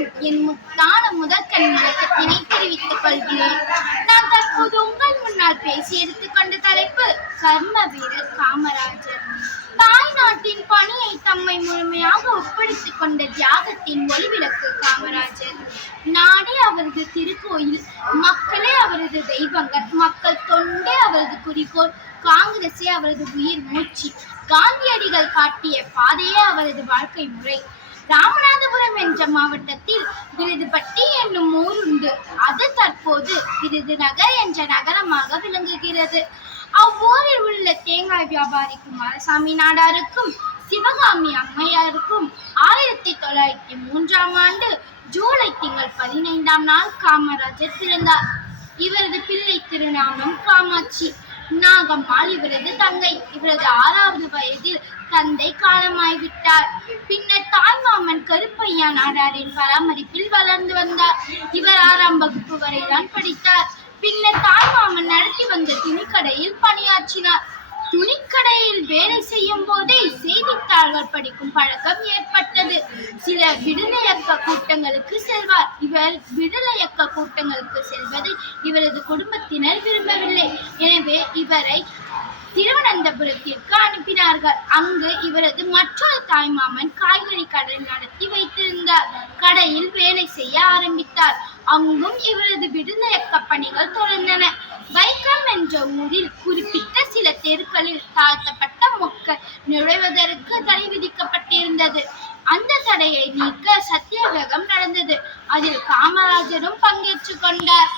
என் முத்தான முதற்கண் வணக்கத்தினை தெரிவித்துக் கொள்கிறேன். நான் தற்போது உங்கள் முன்னால் பேசி எடுத்துக்கொண்ட தலைப்பு கர்ம வீரர் காமராஜர். தாய் நாட்டின் பணியை தம்மை முழுமையாக ஒப்படைத்துக் கொண்ட தியாகத்தின் ஒளிவிளக்கு காமராஜர். நாடே அவரது திருக்கோயில் மக்களே அவரது தெய்வங்கள் மக்கள் தொண்டே அவரது குறிக்கோள் காங்கிரசே அவரது உயிர் மூச்சு காந்தியடிகள் காட்டிய பாதையே அவரது வாழ்க்கை முறை. ராமநாதபுரம் என்ற மாவட்டத்தில் விருதுபட்டி என்னும் ஊர் உண்டு. அது தற்போது விருதுநகர் என்ற நகரமாக விளங்குகிறது. அவ்வூரில் உள்ள தேங்காய் வியாபாரி குமாரசாமி நாடாருக்கும் சிவகாமி அம்மையாருக்கும் ஆயிரத்தி தொள்ளாயிரத்தி மூன்றாம் ஆண்டு ஜூலை திங்கள் பதினைந்தாம் நாள் காமராஜர் பிறந்தார். இவரது பிள்ளை திருநாமம் காமாட்சி. நாகம்மாள் இவரது தங்கை. இவரது ஆறாவது வயதில் தந்தை காலமாய்விட்டார். பின் கருப்பையா நாடாரின் பராமரிப்பில் வளர்ந்து வந்தார். இவர் ஆறாம் வகுப்பு வரைதான் படித்தார். பின்னர் தாய்மாமன் நடத்தி வந்த துணிக்கடையில் பணியாற்றினார் துணிக்கடையில் வேலை செய்யும் போதே செய்தித்தாள்கள் படிக்கும் பழக்கம் ஏற்பட்டது. சில விடுதலையக்க கூட்டங்களுக்கு செல்வார். இவர் விடுதலையக்க கூட்டங்களுக்கு செல்வது இவரது குடும்பத்தினர் விரும்பவில்லை. எனவே இவரை திருவனந்தபுரத்திற்கு அனுப்பினார்கள். அங்கு இவரது மற்றொரு தாய்மாமன் காய்கறி கடை நடத்தி வைத்திருந்தார். கடையில் வேலை செய்ய ஆரம்பித்தார். அங்கும் இவரது விடுதலையக்க பணிகள் தொடர்ந்தன. வைக்கம் என்ற ஊரில் குறிப்பிட்ட சில தெருக்களில் தாழ்த்தப்பட்ட மக்கள் நுழைவதற்கு காமராஜரும் பங்கேற்றுக் கொண்டார்.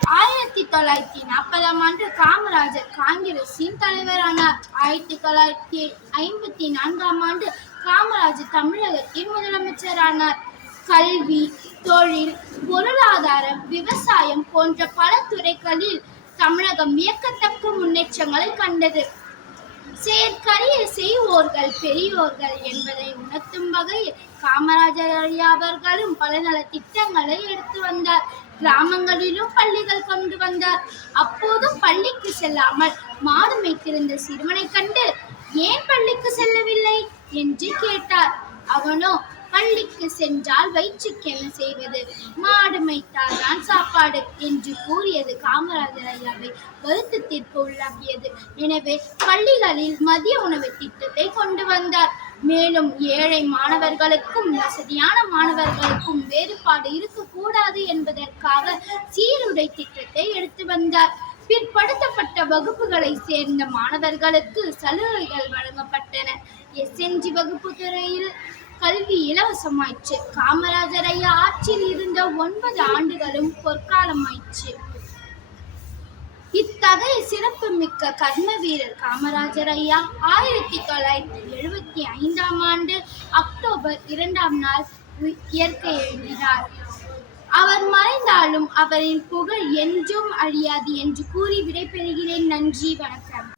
ஆயிரத்தி தொள்ளாயிரத்தி நாற்பதாம் ஆண்டு காமராஜர் காங்கிரசின் தலைவரானார். ஆயிரத்தி தொள்ளாயிரத்தி ஐம்பத்தி நான்காம் ஆண்டு காமராஜர் தமிழகத்தின் முதலமைச்சரானார். கல்வி தொழில் பொருளாதாரம் விவசாயம் போன்ற பல துறைகளில் தமிழகம் வியக்கத்தக்க முன்னேற்றங்களை கண்டது. செயற்கரிய செய்வோர்கள் பெரியோர்கள் என்பதை உணர்த்தும் வகையில் காமராஜர் அவர்களும் பல நல திட்டங்களை எடுத்து வந்தார். கிராமங்களிலும் பள்ளிகள் கொண்டு வந்தார். அப்போதும் பள்ளிக்கு செல்லாமல் மாடு மேய்த்திருந்த சிறுவனை கண்டு ஏன் பள்ளிக்கு செல்லவில்லை? என்று கேட்டார். அவனோ பள்ளிக்கு சென்றால் வயிற்றுக்கு என்ன செய்வது. மாடு மைத்தால்தான் தான் சாப்பாடு என்று கூறியது காமராஜர் ஐயாவை வருத்தத்திற்கு உள்ளாக்கியது. எனவே பள்ளிகளில் மதிய உணவு திட்டத்தை கொண்டு வந்தார். மேலும் ஏழை மாணவர்களுக்கும் வசதியான மாணவர்களுக்கும் வேறுபாடு இருக்கக்கூடாது என்பதற்காக சீருடை திட்டத்தை எடுத்து வந்தார். பிற்படுத்தப்பட்ட வகுப்புகளை சேர்ந்த மாணவர்களுக்கு சலுகைகள் வழங்கப்பட்டன. எஸ்என்ஜி வகுப்பு துறையில் கல்வி இலவசமாயிற்று. காமராஜர் ஐயா ஆட்சியில் இருந்த ஒன்பது ஆண்டுகளும் பொற்காலமாயிற்று. இத்தகைய சிறப்பு மிக்க கர்ம வீரர் காமராஜர் ஐயா ஆயிரத்தி தொள்ளாயிரத்தி எழுபத்தி ஐந்தாம் ஆண்டு அக்டோபர் இரண்டாம் நாள் இயற்கை எழுதினார். அவர் மறைந்தாலும் அவரின் புகழ் என்றும் அழியாது என்று கூறி விடைபெறுகிறேன். நன்றி வணக்கம்.